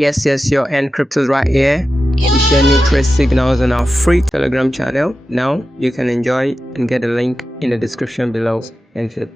Yes, your encrypted right here. We share new trade signals on our free Telegram channel. Now you can enjoy and get a link in the description below. Thank you.